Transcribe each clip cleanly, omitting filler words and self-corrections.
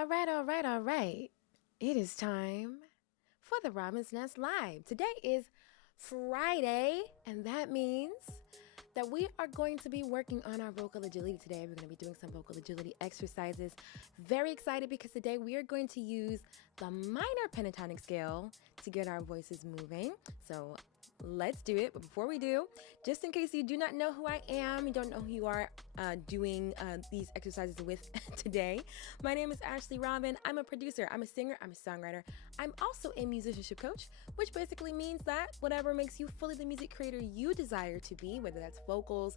All right. It is time for the Robin's Nest Live. Today is Friday, and that means that we are going to be working on our vocal agility today. We're going to be doing some vocal agility exercises. Very excited because today we are going to use the minor pentatonic scale to get our voices moving. So let's do it. But before we do, just in case you do not know who I am, you don't know who you are doing these exercises with today, my name is Ashley Robin. I'm a producer, I'm a singer, I'm a songwriter. I'm also a musicianship coach, which basically means that whatever makes you fully the music creator you desire to be, whether that's vocals,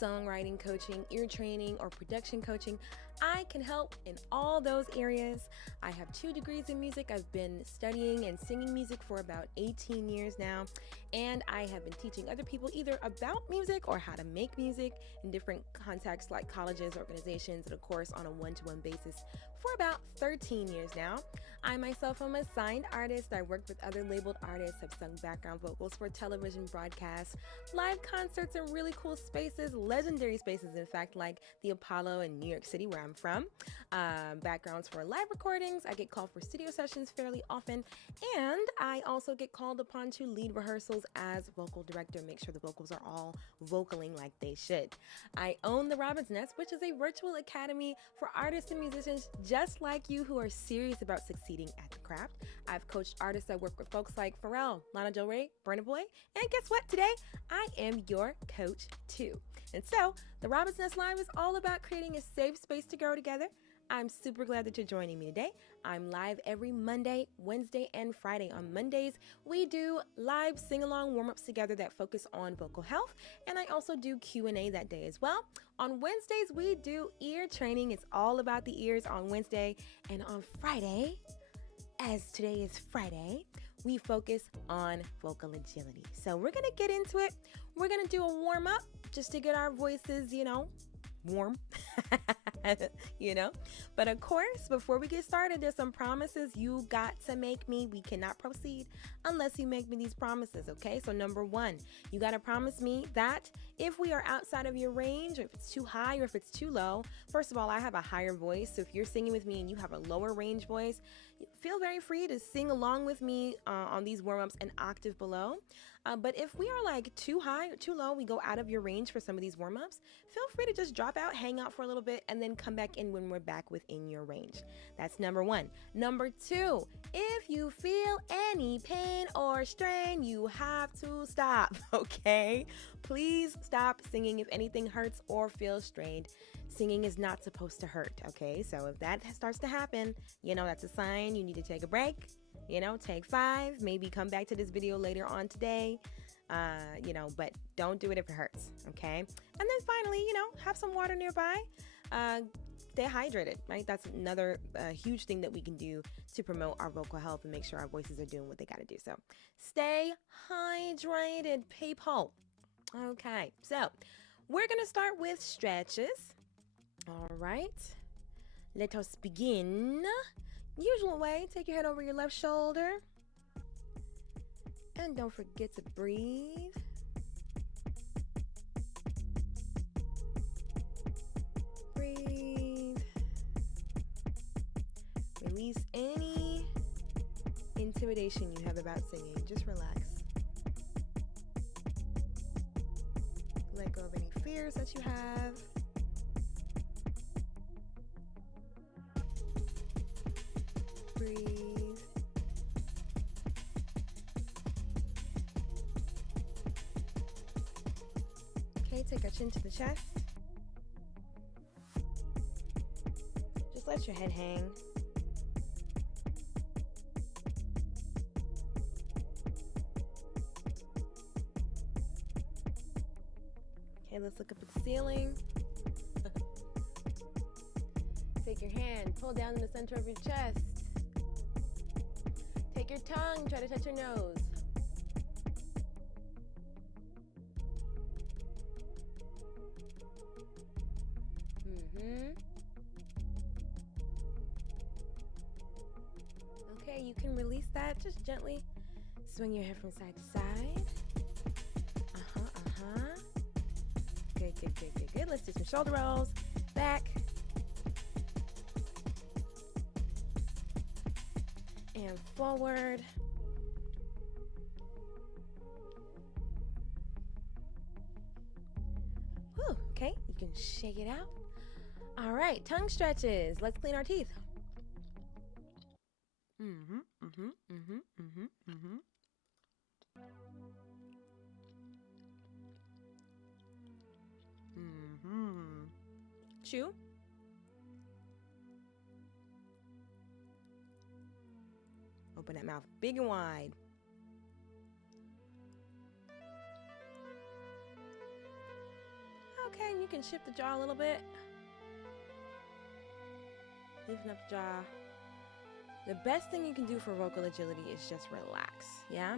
songwriting coaching, ear training, or production coaching, I can help in all those areas. I have 2 degrees in music. I've been studying and singing music for about 18 years now. And I have been teaching other people either about music or how to make music in different contexts like colleges, organizations, and of course on a one-to-one basis for about 13 years now. I myself am a signed artist. I work with other labeled artists. I've sung background vocals for television broadcasts, live concerts in really cool spaces, legendary spaces, in fact, like the Apollo in New York City, where I'm from. Backgrounds for live recordings. I get called for studio sessions fairly often. And I also get called upon to lead rehearsals as vocal director, make sure the vocals are all vocaling like they should. I own the Robin's Nest, which is a virtual academy for artists and musicians just like you who are serious about succeeding at the craft. I've coached artists that work with folks like Pharrell, Lana Del Rey, Burna Boy, and guess what? Today, I am your coach too. And so, the Robin's Nest Live is all about creating a safe space to grow together. I'm super glad that you're joining me today. I'm live every Monday, Wednesday, and Friday. On Mondays, we do live sing-along warm-ups together that focus on vocal health, and I also do Q&A that day as well. On Wednesdays, we do ear training. It's all about the ears on Wednesday, and on Friday, as today is Friday, we focus on vocal agility. So we're gonna get into it. We're gonna do a warm-up just to get our voices, warm. But of course, before we get started, there's some promises you got to make me. We cannot proceed unless you make me these promises, okay? So number 1, you got to promise me that if we are outside of your range, or if it's too high or if it's too low, first of all, I have a higher voice. So if you're singing with me and you have a lower range voice, feel very free to sing along with me on these warm-ups an octave below. But if we are like too high or too low, we go out of your range for some of these warm-ups, feel free to just drop out, hang out for a little bit, and then come back in when we're back within your range. That's number 1. Number 2, if you feel any pain or strain, you have to stop, okay? Please stop singing if anything hurts or feels strained. Singing is not supposed to hurt, okay? So if that starts to happen, that's a sign you need to take a break. Take 5, maybe come back to this video later on today, but don't do it if it hurts, okay? And then finally, have some water nearby. Stay hydrated, right? That's another huge thing that we can do to promote our vocal health and make sure our voices are doing what they got to do. So stay hydrated, people. Okay, so we're going to start with stretches. All right, let us begin. Usual way, take your head over your left shoulder. And don't forget to breathe. Breathe. Release any intimidation you have about singing. Just relax. Let go of any fears that you have. Breathe. Okay, take our chin to the chest. Just let your head hang. Okay, let's look up at the ceiling. Take your hand, pull down in the center of your chest. Take your tongue, try to touch your nose. Okay, you can release that. Just gently swing your head from side to side. Good. Let's do some shoulder rolls. Back. and forward. Whew, okay, you can shake it out. All right, tongue stretches. Let's clean our teeth. Chew. Open that mouth big and wide. Okay, and you can shift the jaw a little bit. Loosen up the jaw. The best thing you can do for vocal agility is just relax, yeah?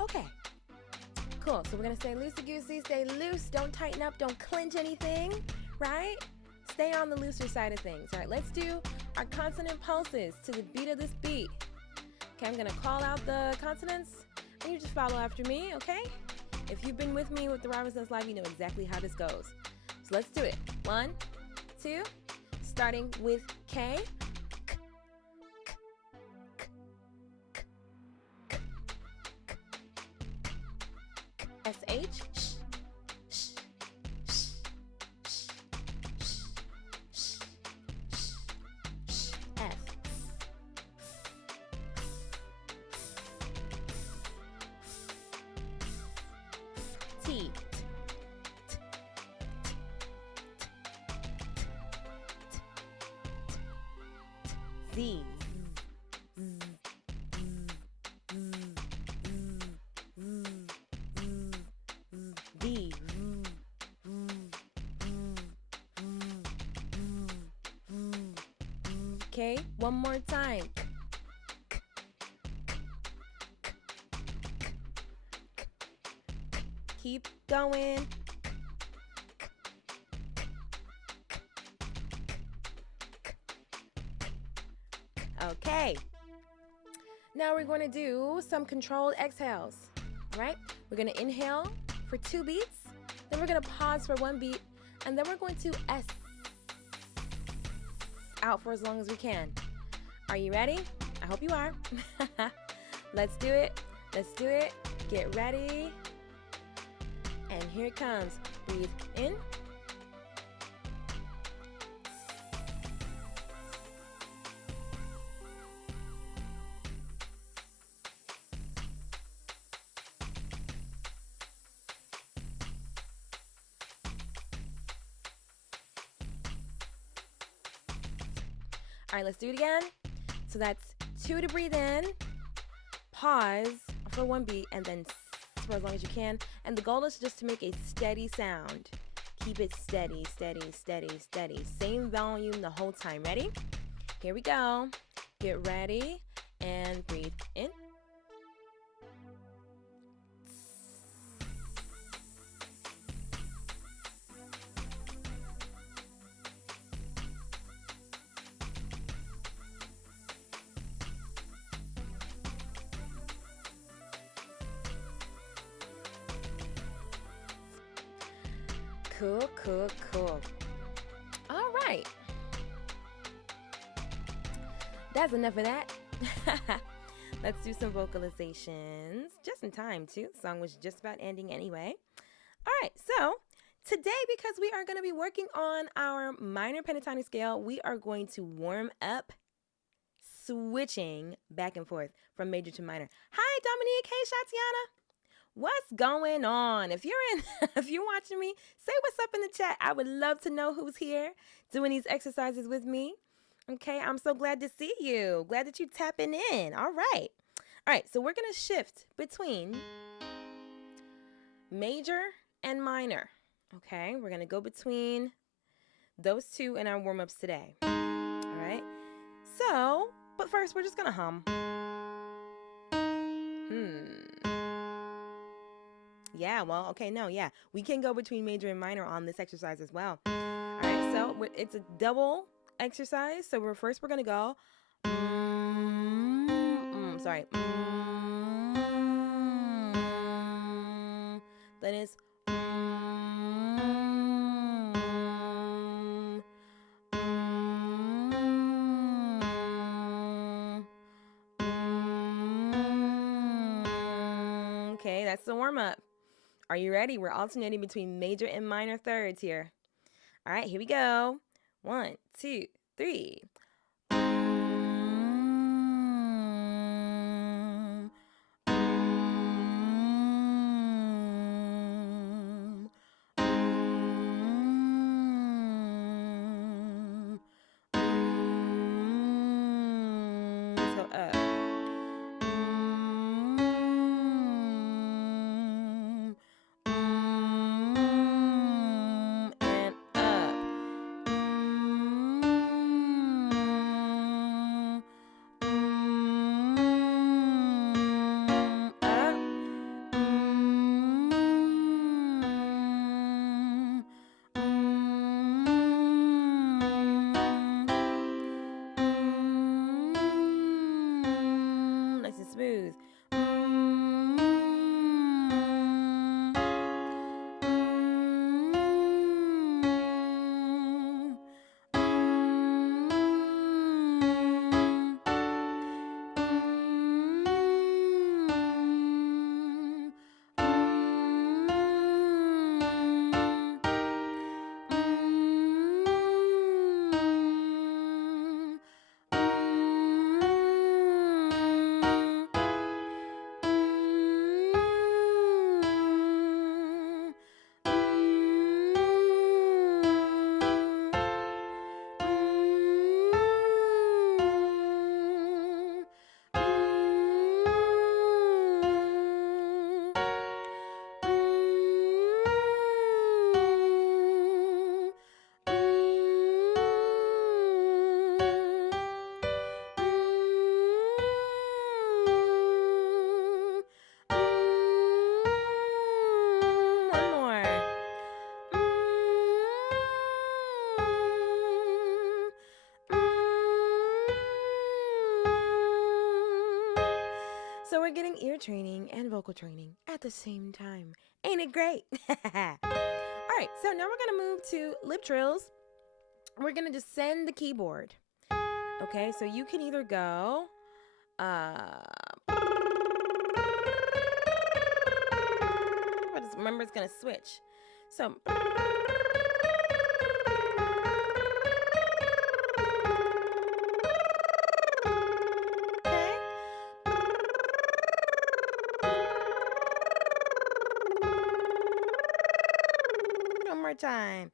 Okay, cool. So we're gonna stay loosey-goosey, stay loose, don't tighten up, don't clench anything, right? Stay on the looser side of things. All right, let's do our consonant pulses to the beat of this beat. Okay, I'm gonna call out the consonants, and you just follow after me, okay? If you've been with me with the Robin's Nest Live, you know exactly how this goes. So let's do it. 1, 2, starting with K. SH. F. T. Z. D. Okay, one more time. Keep going. Okay. Now we're going to do some controlled exhales, right? We're going to inhale for 2 beats, then we're going to pause for 1 beat, and then we're going to S out for as long as we can. Are you ready? I hope you are. Let's do it. Let's do it. Get ready. And here it comes. Breathe in. All right, let's do it again. So that's 2 to breathe in, pause for 1 beat, and then for as long as you can. And the goal is just to make a steady sound. Keep it steady, steady, steady, steady. Same volume the whole time. Ready? Here we go. Get ready and breathe in. Cool, cool, cool. All right. That's enough of that. Let's do some vocalizations. Just in time, too. The song was just about ending anyway. All right, so today, because we are going to be working on our minor pentatonic scale, we are going to warm up switching back and forth from major to minor. Hi, Dominique. Hey, Shatiana. What's going on? If you're watching me, say what's up in the chat. I would love to know who's here doing these exercises with me. Okay, I'm so glad to see you. Glad that you're tapping in. All right. All right, so we're going to shift between major and minor. Okay, we're going to go between those two in our warm-ups today. All right. So, but first, we're just going to hum. Yeah, well, okay, no, yeah. We can go between major and minor on this exercise as well. All right, so it's a double exercise. So we're going to go, sorry. Then it's, That's the warm-up. Are you ready? We're alternating between major and minor thirds here. All right, here we go. 1, 2, 3. So up. And up. Nice and smooth. So we're getting ear training and vocal training at the same time. Ain't it great? All right, so now we're going to move to lip trills. We're going to descend the keyboard. Okay, so you can either go... remember, it's going to switch. So... time.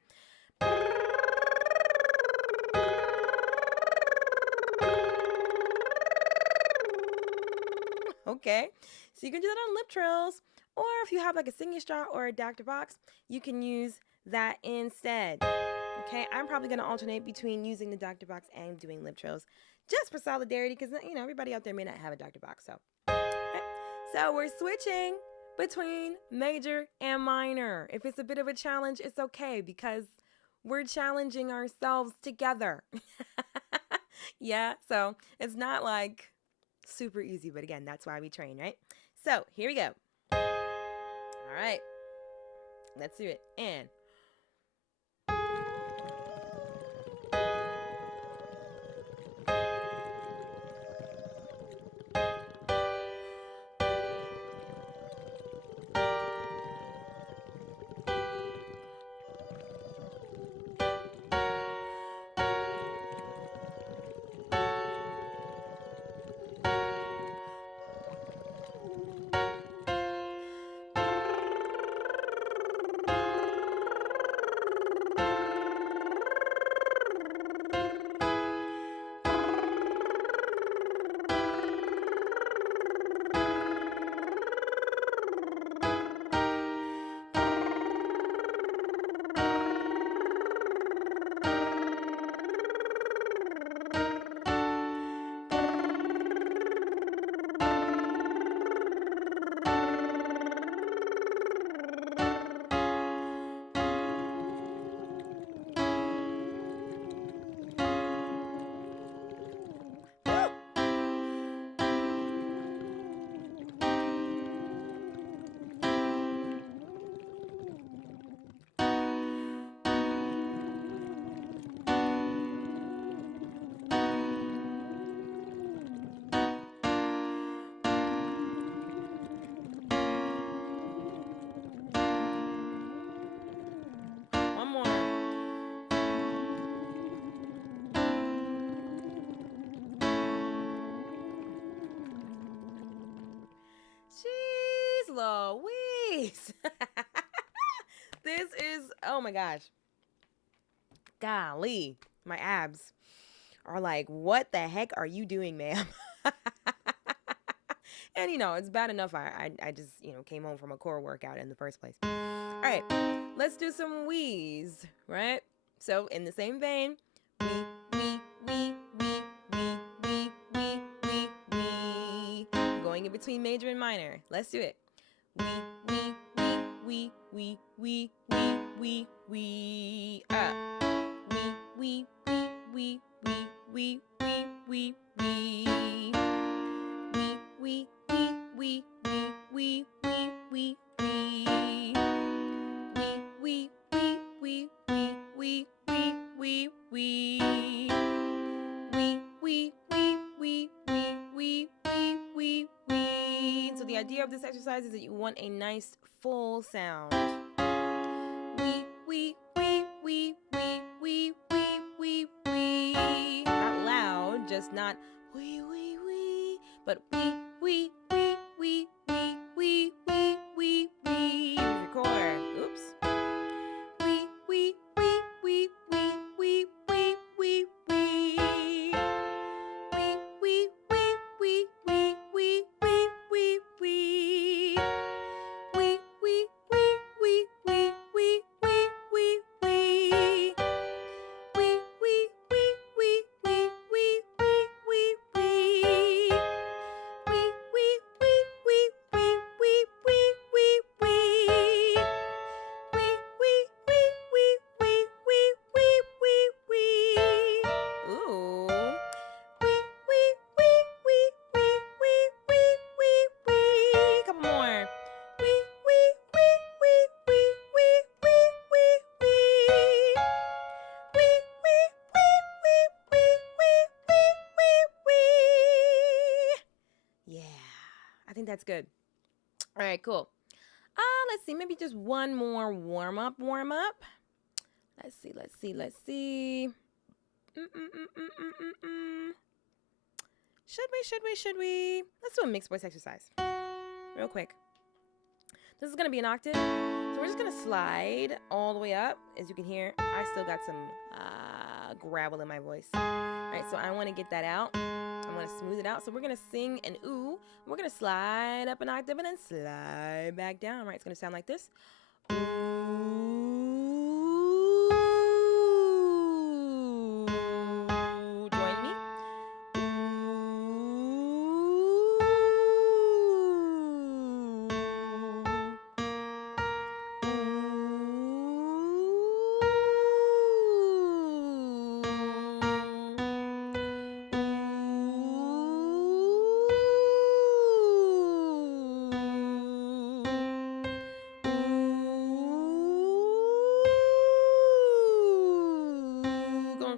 Okay, so you can do that on lip trills, or if you have like a singing straw or a Dr. Box, you can use that instead. Okay, I'm probably going to alternate between using the Dr. Box and doing lip trills, just for solidarity, because you know everybody out there may not have a Dr. Box. So, okay. So we're switching between major and minor. If it's a bit of a challenge, it's okay, because we're challenging ourselves together. Yeah, so it's not like super easy, but again, that's why we train, right? So here we go. All right, let's do it. And Louise. This is, oh my gosh. Golly, my abs are like, what the heck are you doing, ma'am? And, it's bad enough I just, came home from a core workout in the first place. All right, let's do some wheeze, right? So in the same vein, wee. Going in between major and minor. Let's do it. Wee. Up. Wee. So the idea of this exercise is that you want a nice full sound. Not loud, just not wee, but wee. Your core. Oops. Wee. That's good. All right, cool. Let's see, maybe just one more warm up. Let's see. Should we? Let's do a mixed voice exercise real quick. This is gonna be an octave, so we're just gonna slide all the way up. As you can hear, I still got some gravel in my voice. All right, so I want to get that out. I want to smooth it out. So we're going to sing an ooh. We're going to slide up an octave and then slide back down. Right? It's going to sound like this. Ooh. Join me.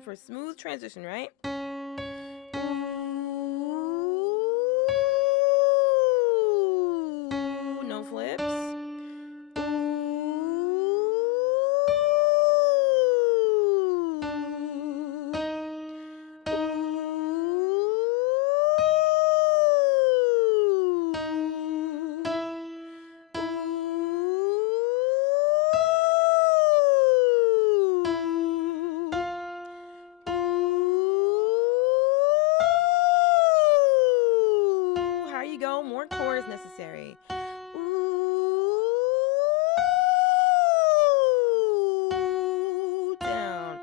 For a smooth transition, right? Ooh, no flips. More core is necessary. Ooh, down.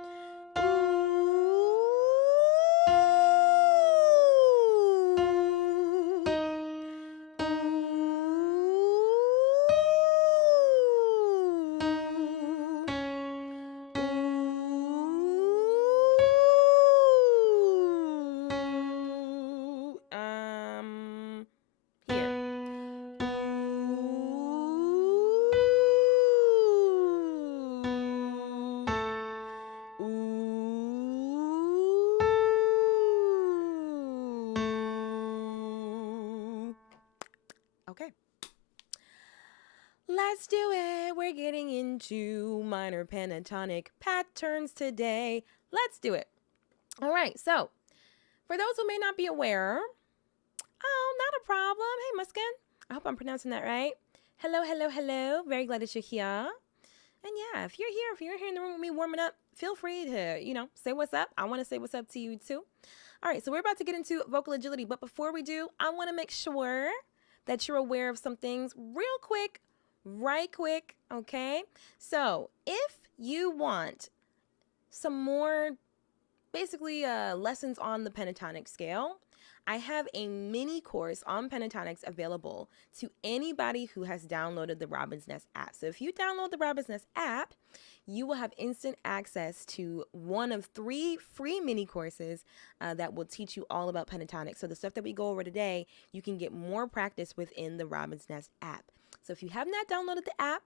Okay. Let's do it. We're getting into minor pentatonic patterns today. Let's do it. All right. So, for those who may not be aware, not a problem. Hey, Muskin. I hope I'm pronouncing that right. Hello, hello, hello. Very glad that you're here. And yeah, if you're here in the room with me warming up, feel free to, say what's up. I want to say what's up to you too. All right, so we're about to get into vocal agility. But before we do, I want to make sure that you're aware of some things real quick, right quick, okay? So if you want some more, basically lessons on the pentatonic scale, I have a mini course on pentatonics available to anybody who has downloaded the ROBINSNEST app. So if you download the ROBINSNEST app, you will have instant access to one of 3 free mini courses that will teach you all about pentatonics. So the stuff that we go over today, you can get more practice within the ROBINSNEST app. So if you have not downloaded the app,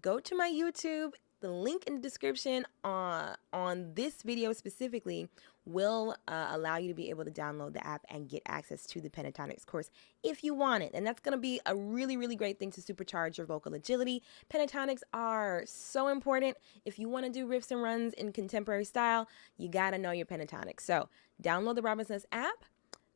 go to my YouTube. The link in the description on this video specifically will allow you to be able to download the app and get access to the pentatonics course if you want it. And that's going to be a really, really great thing to supercharge your vocal agility. Pentatonics are so important. If you want to do riffs and runs in contemporary style, you got to know your pentatonics. So download the ROBINSNEST app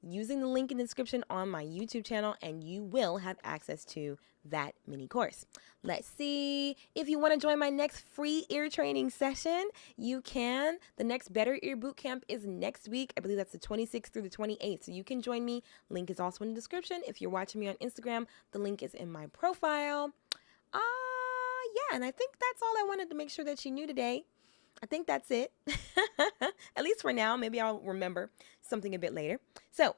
using the link in the description on my YouTube channel, and you will have access to that mini course. Let's see. If you want to join my next free ear training session, you can. The next Better Ear Bootcamp is next week. I believe that's the 26th through the 28th. So you can join me. Link is also in the description. If you're watching me on Instagram, the link is in my profile. Yeah, and I think that's all I wanted to make sure that you knew today. I think that's it. At least for now. Maybe I'll remember something a bit later. So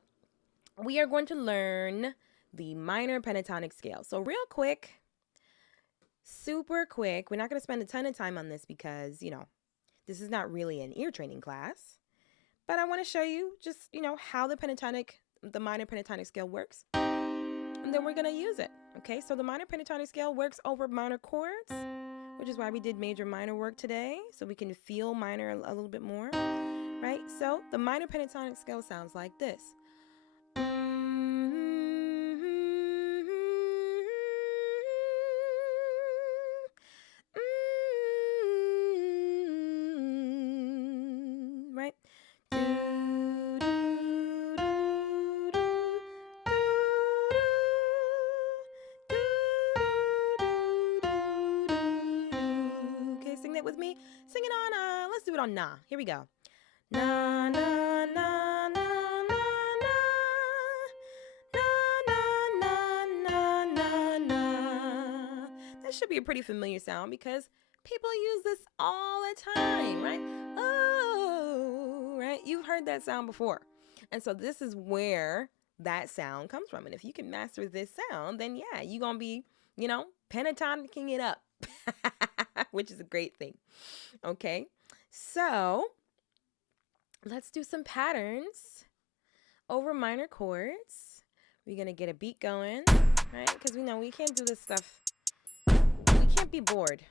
we are going to learn the minor pentatonic scale. So real quick, super quick, we're not going to spend a ton of time on this because, this is not really an ear training class. But I want to show you just, how the minor pentatonic scale works. And then we're going to use it. Okay, so the minor pentatonic scale works over minor chords, which is why we did major minor work today, so we can feel minor a little bit more, right? So the minor pentatonic scale sounds like this. Right? Okay, sing that with me. Sing it on, let's do it on na. Here we go. Na, na, na, na, na, na. Na, na, na, na, na, na. That should be a pretty familiar sound because people use this all the time, right? Oh, right? You've heard that sound before. And so this is where that sound comes from. And if you can master this sound, then yeah, you're going to be, pentatonicking it up, which is a great thing. Okay, so let's do some patterns over minor chords. We're going to get a beat going, right? Because we know we can't do this stuff. We can't be bored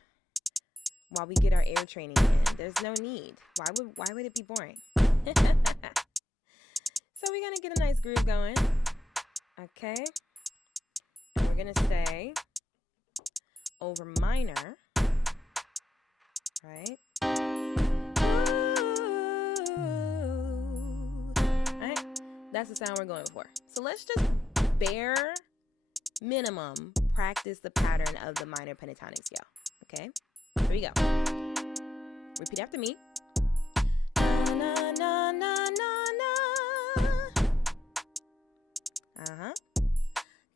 while we get our ear training in. There's no need. Why would it be boring? So we're going to get a nice groove going. Okay. And we're going to say over minor, right? Right? That's the sound we're going for. So let's just bare minimum practice the pattern of the minor pentatonic scale. Okay? Here we go. Repeat after me. Na, na, na, na, na, na. Uh-huh.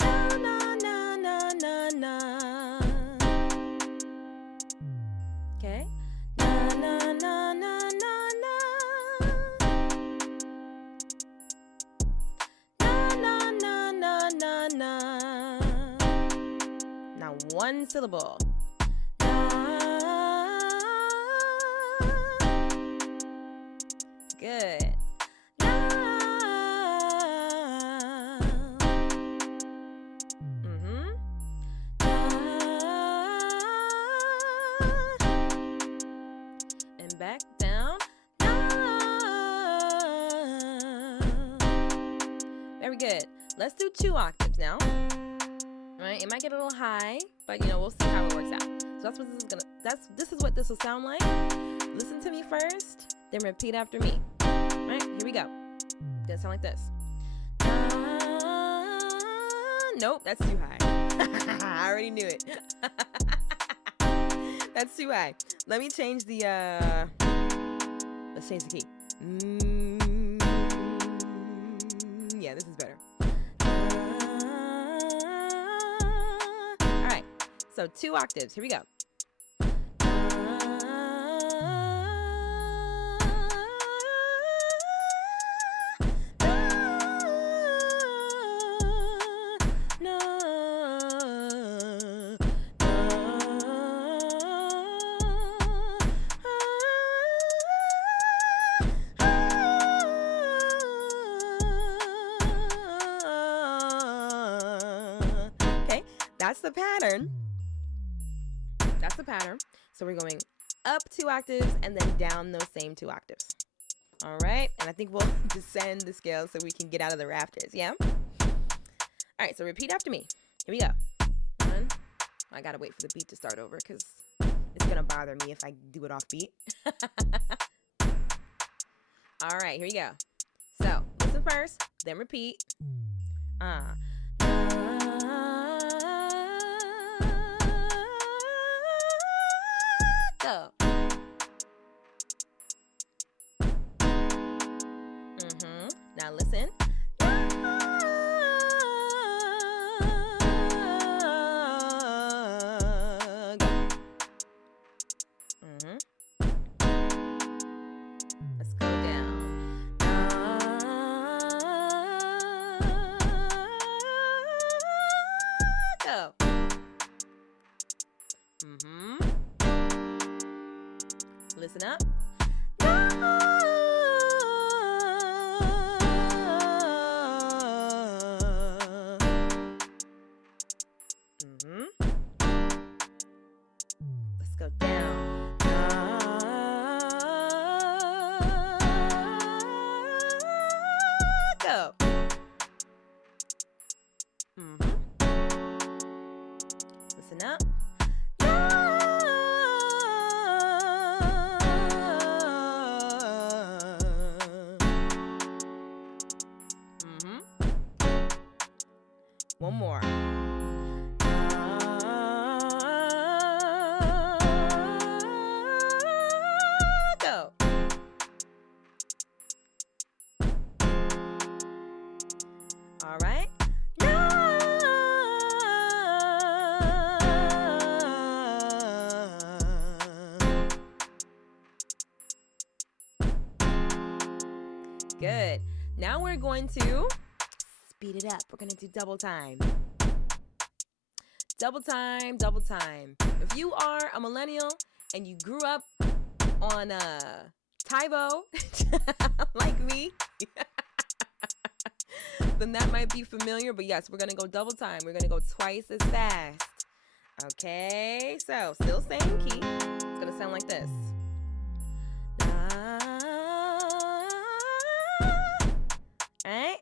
Na, na, na, na, na, na. Okay. Na, na, na, na, na, na. Na, na, na, na, na, na. Now one syllable. Good. And back down. Very good. Let's do 2 octaves now. All right, it might get a little high, but we'll see how it works out. So that's what this is what this will sound like. Listen to me first, then repeat after me. All right, here we go. It's gonna sound like this. Na, Nope, that's too high. I already knew it. That's too high. Let me change the, let's change the key. Yeah, this is better. All right, so 2 octaves. Here we go. That's the pattern. That's the pattern. So we're going up 2 octaves and then down those same 2 octaves. All right. And I think we'll descend the scale so we can get out of the rafters. Yeah. All right. So repeat after me. Here we go. 1. I got to wait for the beat to start over because it's going to bother me if I do it off beat. All right. Here we go. So listen first, then repeat. Go. Now listen. Go. Let's go down. Go. Listen up. Let's go down. Go. Listen up. One more. Go. All right. Good. Now we're going to speed it up. We're going to do double time. Double time, double time. If you are a millennial and you grew up on Tybo, like me, then that might be familiar. But yes, we're going to go double time. We're going to go twice as fast. Okay, so still same key. It's going to sound like this. All right.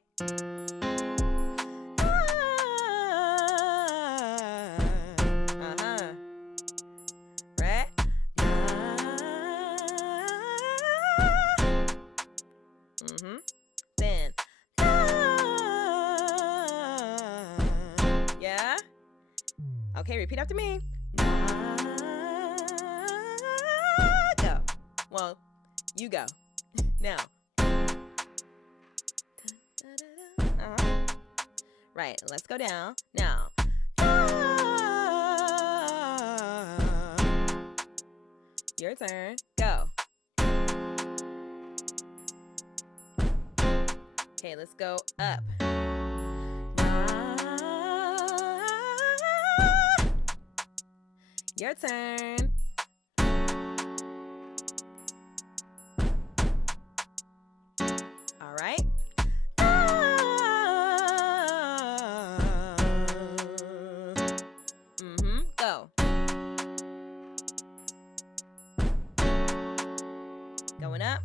Right. Then. Yeah. Okay, repeat after me. Go. Well, you go. Now. Right, let's go down. Now. Your turn. Go. Okay, let's go up. Your turn. All right. Go. Going up.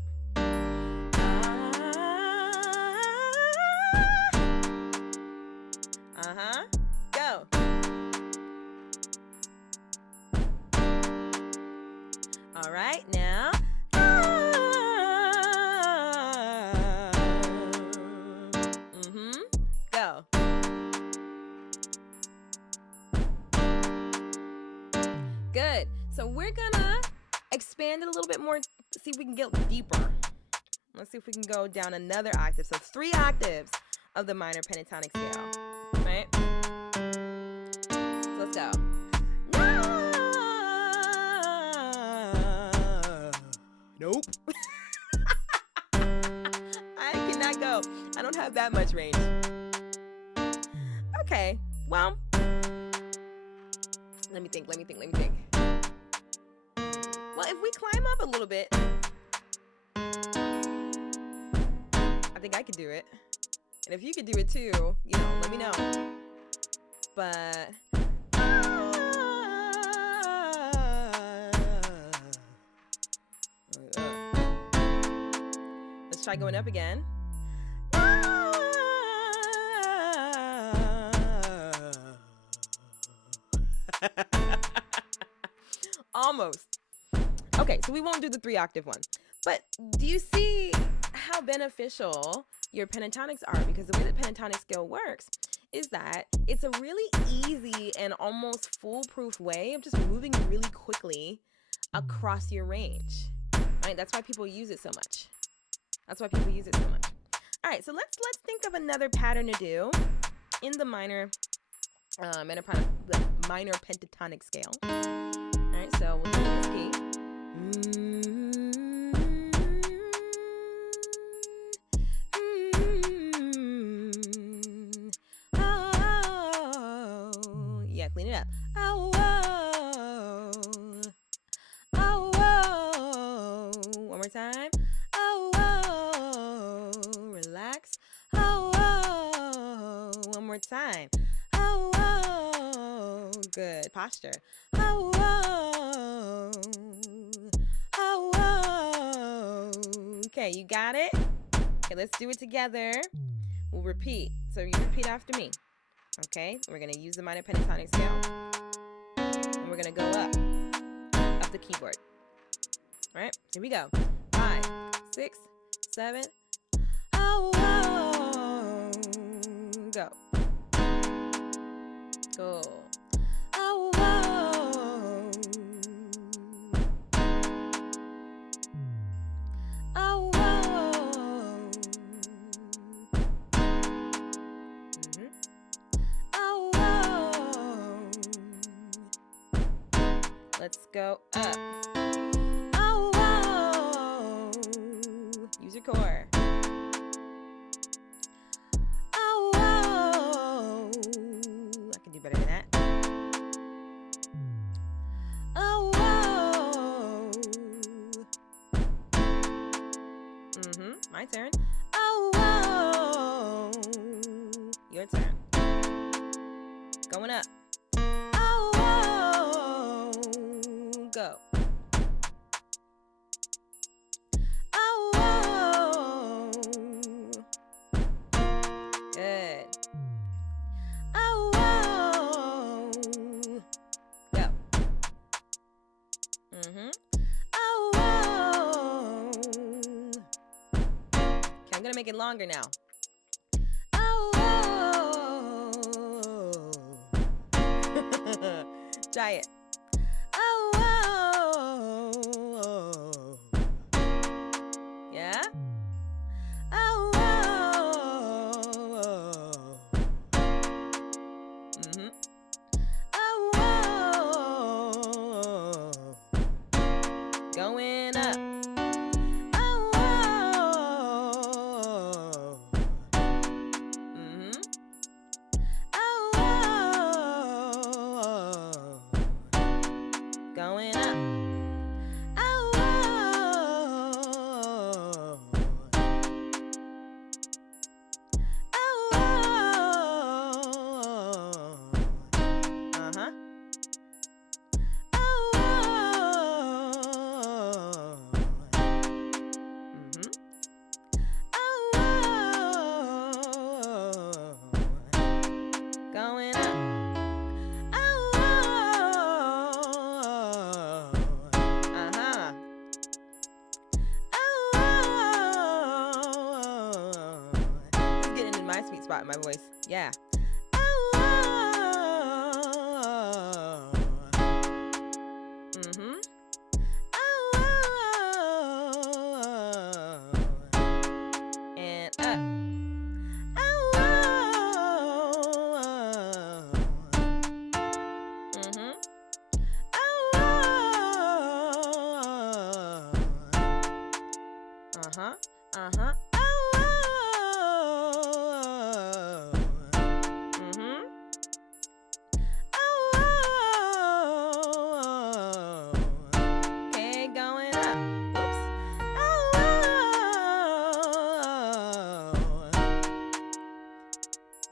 Go. All right, now. So we're gonna expand it a little bit more, see if we can get deeper. Let's see if we can go down another octave. So 3 octaves of the minor pentatonic scale, right? So let's go. Nope. I cannot go. I don't have that much range. Okay, well, let me think. Well, if we climb up a little bit, I think I could do it. And if you could do it too, you know, let me know. But let's try going up again. Almost. Okay, so we won't do the 3 octave one. But do you see how beneficial your pentatonics are? Because the way the pentatonic scale works is that it's a really easy and almost foolproof way of just moving really quickly across your range. Right? That's why people use it so much. All right, so let's think of another pattern to do in the minor pentatonic scale. All right, so we'll do this key. Oh, yeah, clean it up. Oh, oh, oh, oh. One more time. Oh, oh, relax. Oh, oh, one more time. Oh, oh, good posture. Oh, oh, oh, oh. Okay, you got it? Okay, let's do it together. We'll repeat. So you repeat after me. Okay, we're gonna use the minor pentatonic scale, and we're gonna go up the keyboard. All right, here we go. 5, 6, 7. Oh, oh, go. Go. Oh, oh. Oh, oh. Oh, oh. Let's go up. Oh, oh. Use your core. Oh, oh. I can do better than that. Oh, oh. My turn. Oh, oh. Your turn. Going up. Oh, oh. Go. Oh, oh. Good. Oh, oh. Go. Oh, oh. Okay, I'm gonna make it longer now. Oh, oh. Try it. Oh, oh. Yeah? Oh, oh. Oh, oh. Going up. Oh, oh. Oh, oh. Going up. Oh, oh. Oh, oh. Oh, going up. Oh, It's getting in my sweet spot in my voice. Yeah. Oh,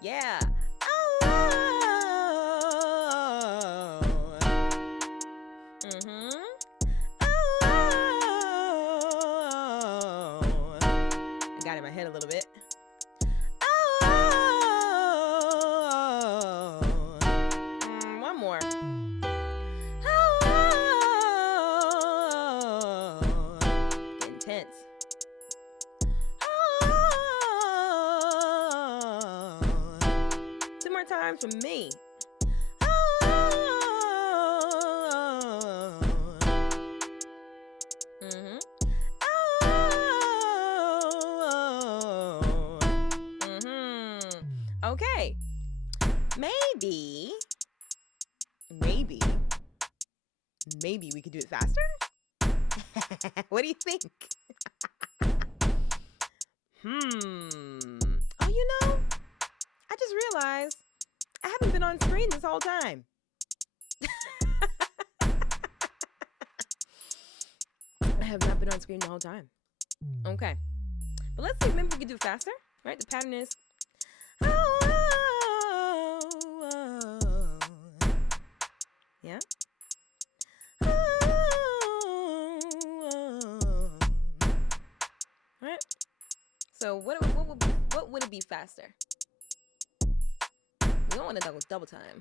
Yeah. I got it in my head a little bit. One more. Intense. Two more times from me. Okay. Maybe we could do it faster? What do you think? Oh, you know, I just realized I haven't been on screen this whole time. I have not been on screen the whole time. Okay. But let's see if maybe we can do it faster. Right? The pattern is... Yeah. Right? So what would it be faster? We don't want to double time.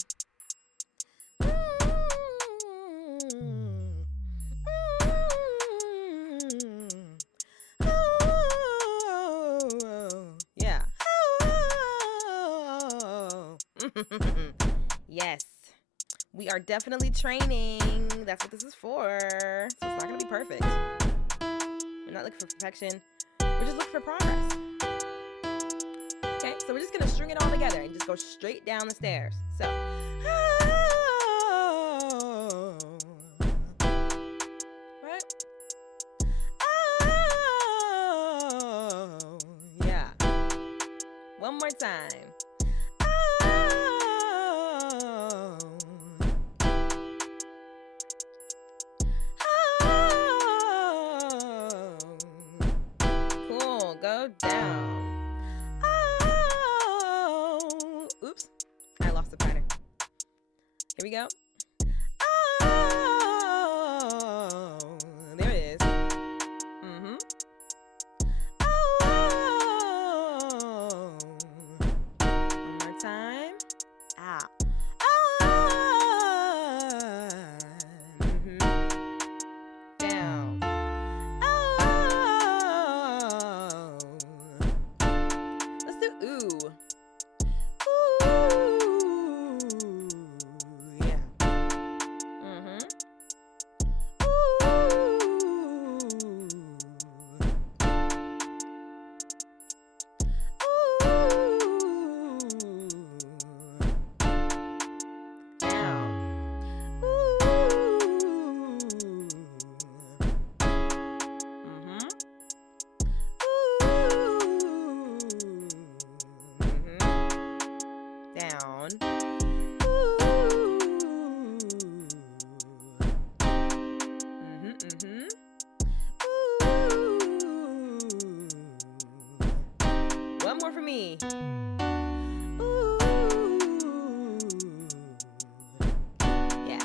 Yeah. Yes. We are definitely training. That's what this is for. So it's not going to be perfect. We're not looking for perfection. We're just looking for progress. Okay, so we're just going to string it all together and just go straight down the stairs. So. Right? Yeah. One more time. Go down. Oh, oops. I lost the pattern. Here we go. Oh, there it is. Oh. One more time. Ah. Down. Ooh. Ooh. Yeah. Ooh. Down. Down. One more for me. Yeah.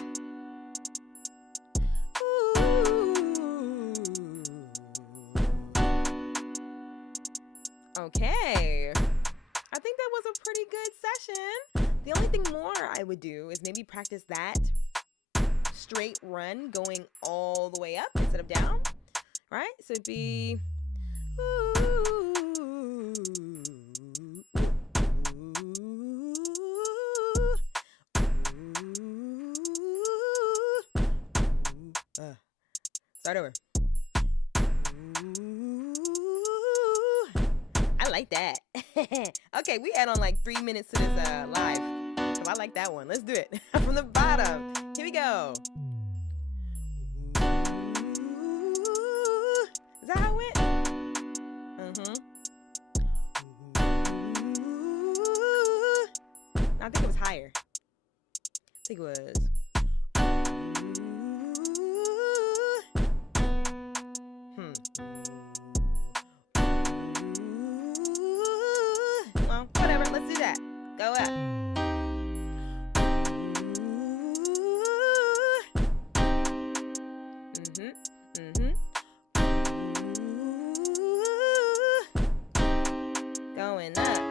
Okay. I think that was a pretty good session. The only thing more I would do is maybe practice that straight run going all the way up instead of down, right? So it'd be... Start over. I like that. Okay, we add on like 3 minutes to this live. So I like that one. Let's do it. From the bottom. Here we go. Is that how it went? I think it was higher. I think it was... Well, whatever. Let's do that. Go up. Going up.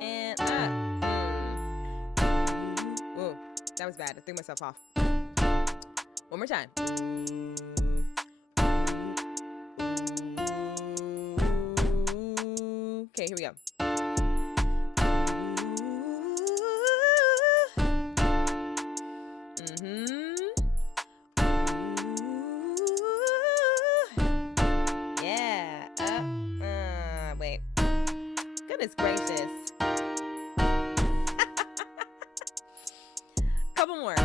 And up. Ooh, that was bad. I threw myself off. One more time. Okay, here we go. Yeah. Wait. Goodness gracious. Couple more.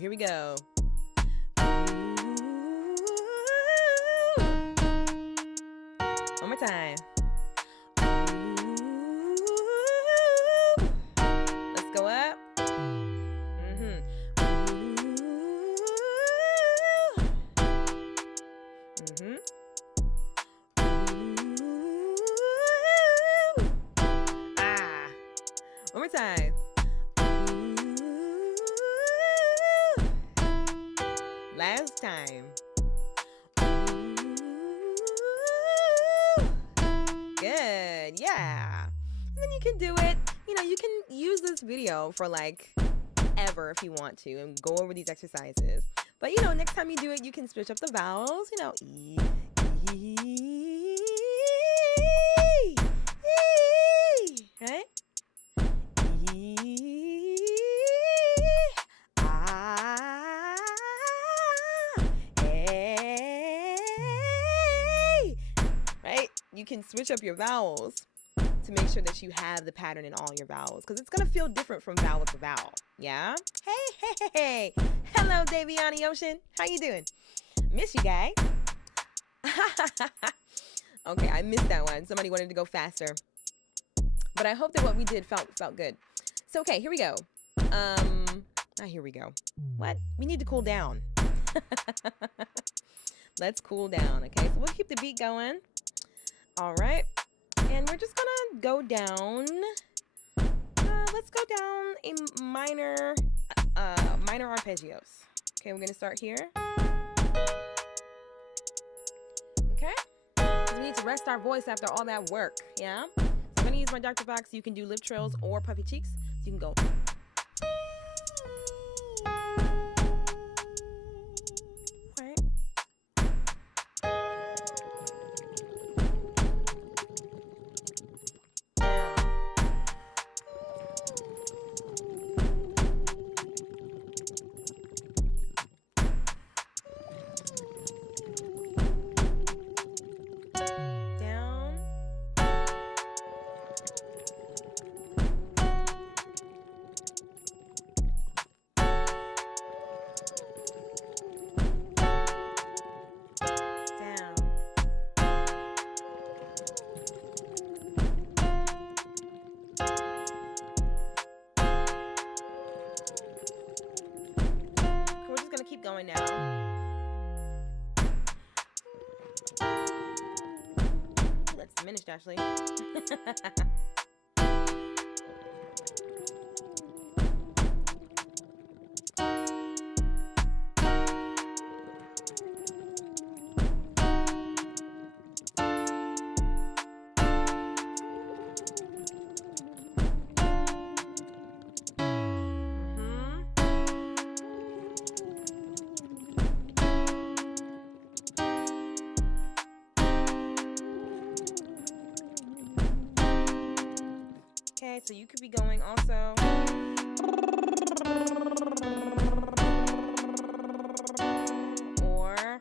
Here we go. One more time. Let's go up. One more time. Last time. Good. Yeah. And then you can do it. You know, you can use this video for like ever if you want to and go over these exercises. But you know, next time you do it, you can switch up the vowels. You know, E, right? Right? You can switch up your vowels to make sure that you have the pattern in all your vowels, because it's going to feel different from vowel to vowel. Yeah? Hey. Hello, Daviani Ocean. How you doing? Miss you, guy. Okay, I missed that one. Somebody wanted to go faster. But I hope that what we did felt good. So, okay, here we go. Here we go. What? We need to cool down. Let's cool down, okay? So we'll keep the beat going. All right. And we're just gonna go down. Let's go down a minor arpeggios. Okay, we're gonna start here. Okay? So we need to rest our voice after all that work, yeah? So I'm gonna use my Dr. Box. You can do lip trills or puffy cheeks. So you can go. Going now. That's diminished, actually. Okay, so you could be going also. Or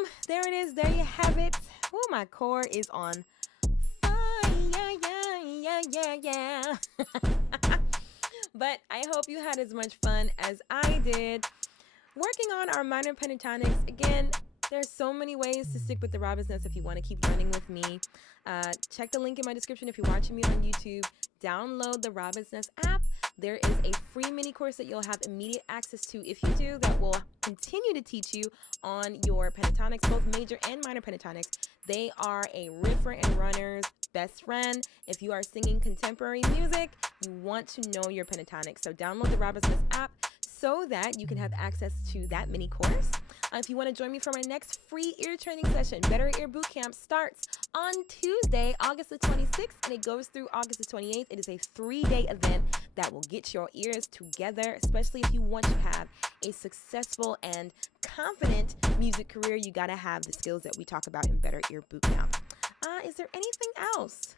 boom, there it is. There you have it. Oh, my core is on fire. Yeah. But I hope you had as much fun as I did working on our minor pentatonics. Again, there's so many ways to stick with the Robin's Nest if you want to keep learning with me. Check the link in my description if you're watching me on YouTube. Download the Robin's Nest app. There is a free mini course that you'll have immediate access to if you do that will continue to teach you on your pentatonics, both major and minor pentatonics. They are a riffer and runner's best friend. If you are singing contemporary music, you want to know your pentatonics. So download the Robin's Nest app so that you can have access to that mini course. If you want to join me for my next free ear training session, Better Ear Bootcamp starts on Tuesday, August the 26th, and it goes through August the 28th. It is a 3-day event that will get your ears together, especially if you want to have a successful and confident music career. You got to have the skills that we talk about in Better Ear Bootcamp. Is there anything else?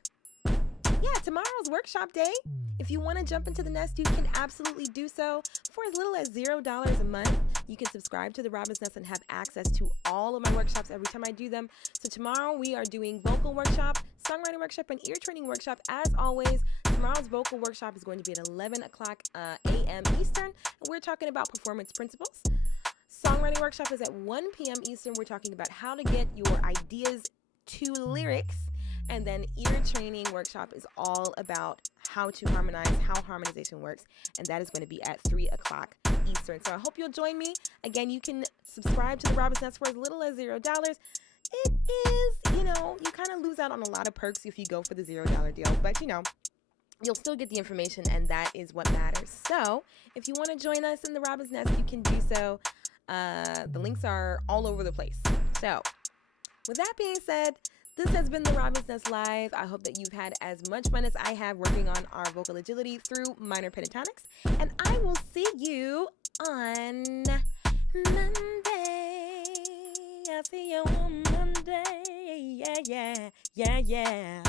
Yeah, tomorrow's workshop day. If you want to jump into the nest, you can absolutely do so for as little as $0 a month. You can subscribe to the Robin's Nest and have access to all of my workshops every time I do them. So tomorrow we are doing vocal workshop, songwriting workshop, and ear training workshop. As always, tomorrow's vocal workshop is going to be at 11 o'clock a.m. Eastern, and we're talking about performance principles. Songwriting workshop is at 1 p.m. Eastern. We're talking about how to get your ideas to lyrics. And then ear training workshop is all about how to harmonize, how harmonization works. And that is going to be at 3 o'clock Eastern. So I hope you'll join me. Again, you can subscribe to the Robin's Nest for as little as $0. It is, you kind of lose out on a lot of perks if you go for the $0 deal. But, you'll still get the information, and that is what matters. So if you want to join us in the Robin's Nest, you can do so. The links are all over the place. So with that being said, this has been the Robin's Nest Live. I hope that you've had as much fun as I have working on our vocal agility through minor pentatonics. And I will see you on Monday. I'll see you on Monday. Yeah.